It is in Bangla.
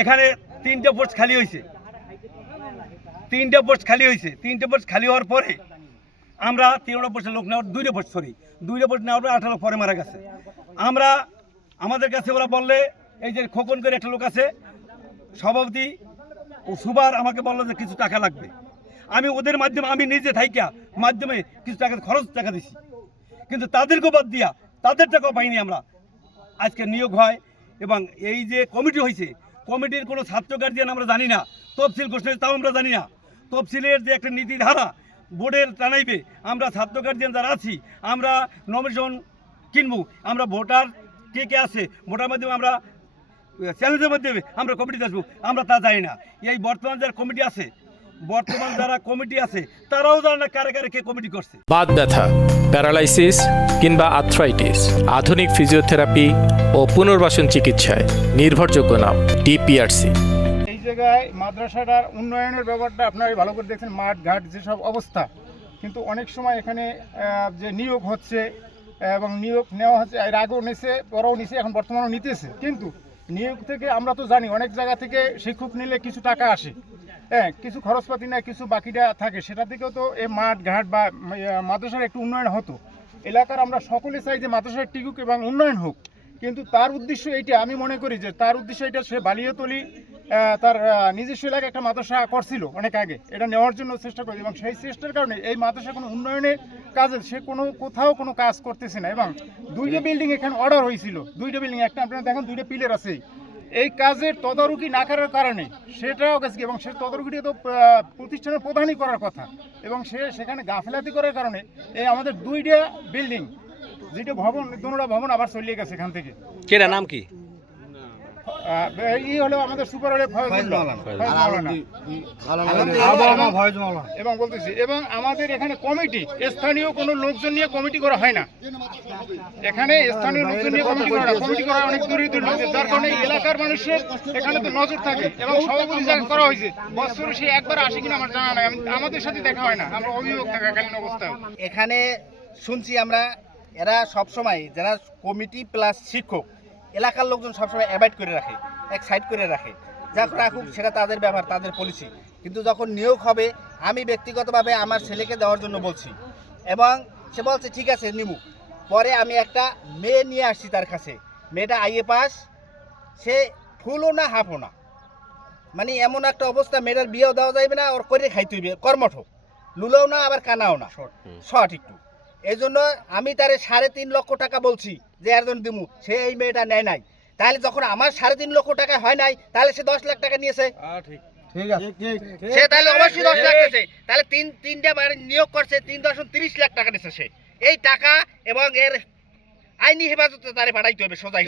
এখানে তিনটে পোস্ট খালি হয়েছে, তিনটে পোস্ট খালি হওয়ার পরে আমরা 13টা পোস্টের লোক নেওয়ার দুইটা পোস্ট নেওয়ার পরে 18 পরে মারা গেছে। আমরা আমাদের কাছে ওরা বললে এই যে খোকন করে একটা লোক আছে সভাপতি ও সুবার আমাকে বললো যে কিছু টাকা লাগবে। আমি ওদের মাধ্যমে আমি নিজে থাইকা মাধ্যমে কিছু টাকা দিছি, কিন্তু তাদেরকেও বাদ দিয়া তাদের টাকাও পাইনি আমরা। আজকে নিয়োগ হয় এবং এই যে কমিটি হয়েছে, কমিটির কোনো ছাত্র গার্জিয়ান আমরা জানি না, তফসিল ঘোষণা তাও আমরা জানি না। তফসিলের যে একটা নীতিধারা বোর্ডের টানাইবে, আমরা ছাত্র গার্জিয়ান যারা আছি আমরা নমিনেশন কিনবো, আমরা ভোটার কে আছে ভোটার মাধ্যমে আমরা চ্যালেঞ্জের মাধ্যমে আমরা কমিটিতে আসবো, আমরা তা জানি না। এই বর্তমান যারা কমিটি আছে তারাও জানে না কারে কে কমিটি করছে। বাত ব্যথা, প্যারালাইসিস কিংবা আর্থ্রাইটিস, আধুনিক ফিজিওথেরাপি ও পুনর্বাসন চিকিৎসায় নির্ভরযোগ্য নাম ডিপিআরসি। এই জায়গায় মাদ্রাসাটার উন্নয়নের ব্যাপারটা আপনারা ভালো করে দেখছেন, মাঠ ঘাট যেসব অবস্থা, কিন্তু অনেক সময় এখানে যে নিয়োগ হচ্ছে এবং নিয়োগ নেওয়া হচ্ছে, এর আগেও নিছে, ওরাও নিছে, এখন বর্তমানেও নিতেছে, কিন্তু নিয়োগ থেকে আমরা তো জানি অনেক জায়গা থেকে শিক্ষক নিলে কিছু টাকা আসে, হ্যাঁ, কিছু খরচপাতি না কিছু বাকিটা থাকে, সেটা থেকেও তো এই মাঠ ঘাট বা মাদ্রাসার একটু উন্নয়ন হতো। এলাকার আমরা সকলে চাই যে মাদ্রাসার টিকুক এবং উন্নয়ন হোক, কিন্তু তার উদ্দেশ্য এইটা, আমি মনে করি যে তার উদ্দেশ্য এটা, সে বালিয়াতলি তার নিজস্ব এলাকায় একটা মাদ্রাসা করছিল অনেক আগে, এটা নেওয়ার জন্য চেষ্টা করি, এবং সেই চেষ্টার কারণে এই মাদ্রাসা কোনো উন্নয়নের কাজে সে কোথাও কোনো কাজ করতেছে না। এবং দুইটা বিল্ডিং এখানে অর্ডার হয়েছিল, দুইটা বিল্ডিং, একটা আপনারা দেখেন দুইটা পিলার আছে, এই কাজের তদারকি না করার কারণে সেটাও গেছে, এবং সে তদারকিটা তো প্রতিষ্ঠানের প্রধানই করার কথা, এবং সে সেখানে গাফিলাতি করার কারণে এই আমাদের দুইটা বিল্ডিং, যেটা ভবন, দুটো ভবন আবার চলিয়ে গেছে এখান থেকে। কেটা নাম কি? এই হলো আমাদের সুপার হলে এবং বলতেছি, এবং আমাদের এখানে কমিটি স্থানীয় কোনো লোকজন নিয়ে কমিটি করা হয় না, এখানে স্থানীয় লোকজন নিয়ে কমিটি করা অনেক দূরে লোকের, যার কারণে এলাকার মানুষের এখানে তো নজর থাকে। এবং সভাপতি যা করা হয়েছে বছরে সে একবার আসে কিনা আমার জানা নাই, আমাদের সাথে দেখা হয় না, আমরা অভিভাবক থাকাকালীন অবস্থায়। এখানে শুনছি আমরা এরা সবসময় যারা কমিটি প্লাস শিক্ষক এলাকার লোকজন সবসময় অ্যাভয়েড করে রাখে, এক সাইড করে রাখে, যা রাখুক সেটা তাদের ব্যাপার, তাদের পলিসি। কিন্তু যখন নিয়োগ হবে আমি ব্যক্তিগতভাবে আমার ছেলেকে দেওয়ার জন্য বলছি, এবং সে বলছে ঠিক আছে নিমু। পরে আমি একটা মেয়ে নিয়ে আসছি তার কাছে, মেয়েটা আইএ পাস, সে ফুলও না হাফও না, মানে এমন একটা অবস্থা, মেয়েটার বিয়েও দেওয়া যাবে না, ওর করে খাইতে হইবে, কর্মঠ, লুলোও না আবার কানাও না, শর্ট একটু। এই জন্য আমি তারে 3.5 লক্ষ টাকা বলছি যে একজন দিমু, সে এই মেয়েটা নেয় নাই। তাহলে যখন আমার 3.5 লক্ষ টাকা হয় নাই, তাহলে সে 10 লাখ টাকা নিয়েছে, সে তাহলে অবশ্যই 10 লাখ নিয়েছে, তাহলে তিনটা নিয়োগ করছে, 3.30 লাখ টাকা নিয়েছে সে। এই টাকা এবং এর আইনি হেফাজতে তারে পাঠাইতে হবে সোজা।